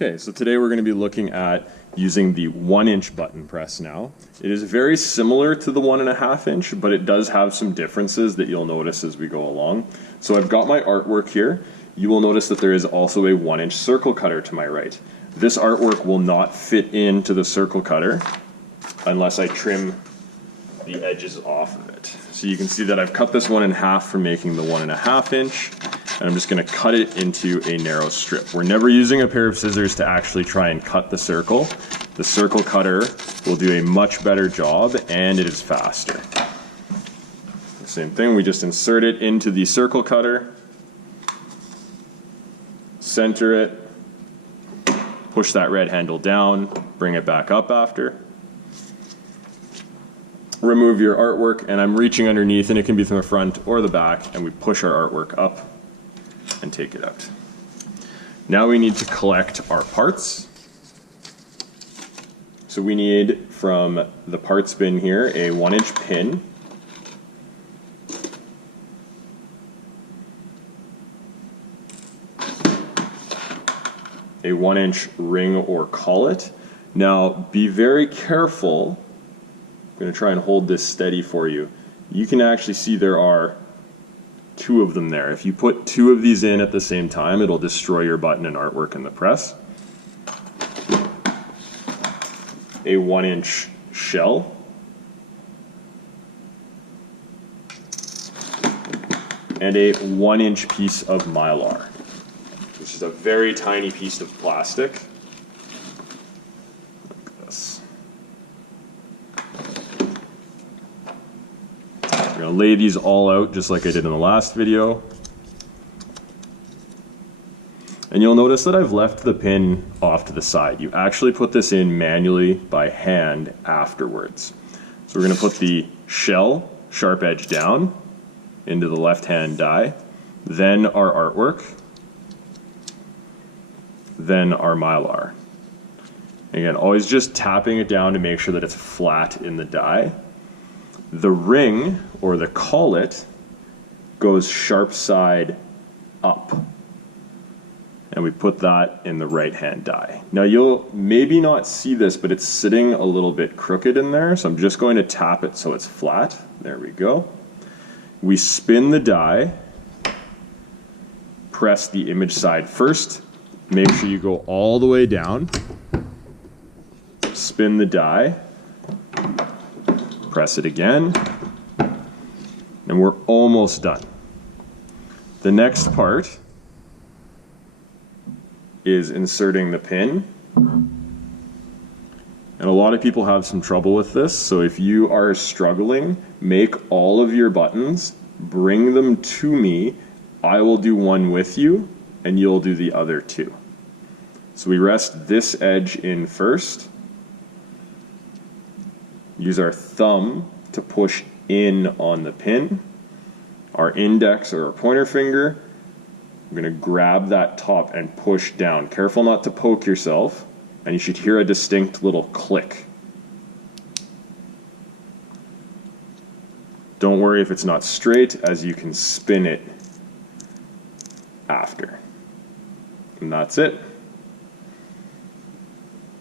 Okay, so today we're going to be looking at using the 1-inch button press now. It is very similar to the 1.5 inch, but it does have some differences that you'll notice as we go along. So I've got my artwork here. You will notice that there is also a 1-inch circle cutter to my right. This artwork will not fit into the circle cutter unless I trim the edges off of it. So you can see that I've cut this one in half for making the 1.5 inch. And I'm just going to cut it into a narrow strip. We're never using a pair of scissors to actually try and cut the circle. The circle cutter will do a much better job and it is faster. Same thing, we just insert it into the circle cutter, center it, push that red handle down, bring it back up after. Remove your artwork, and I'm reaching underneath, and it can be from the front or the back, and we push our artwork up and take it out. Now we need to collect our parts. So we need from the parts bin here a 1-inch pin, a 1-inch ring or collet. Now be very careful. I'm going to try and hold this steady for you. You can actually see there are 2 of them there. If you put 2 of these in at the same time, it'll destroy your button and artwork in the press. A 1-inch shell. And a 1-inch piece of Mylar, which is a very tiny piece of plastic. Like this. I'm going to lay these all out just like I did in the last video. And you'll notice that I've left the pin off to the side. You actually put this in manually by hand afterwards. So we're going to put the shell, sharp edge down, into the left-hand die, then our artwork, then our Mylar. Again, always just tapping it down to make sure that it's flat in the die. The ring, or the collet, goes sharp side up. And we put that in the right-hand die. Now you'll maybe not see this, but it's sitting a little bit crooked in there, so I'm just going to tap it so it's flat. There we go. We spin the die, press the image side first, make sure you go all the way down, spin the die, press it again, and we're almost done. The next part is inserting the pin. And a lot of people have some trouble with this, so if you are struggling, make all of your buttons, bring them to me, I will do one with you, and you'll do the other 2. So we rest this edge in first, use our thumb to push in on the pin, our index or our pointer finger, I'm going to grab that top and push down. Careful not to poke yourself, and you should hear a distinct little click. Don't worry if it's not straight, as you can spin it after. And that's it.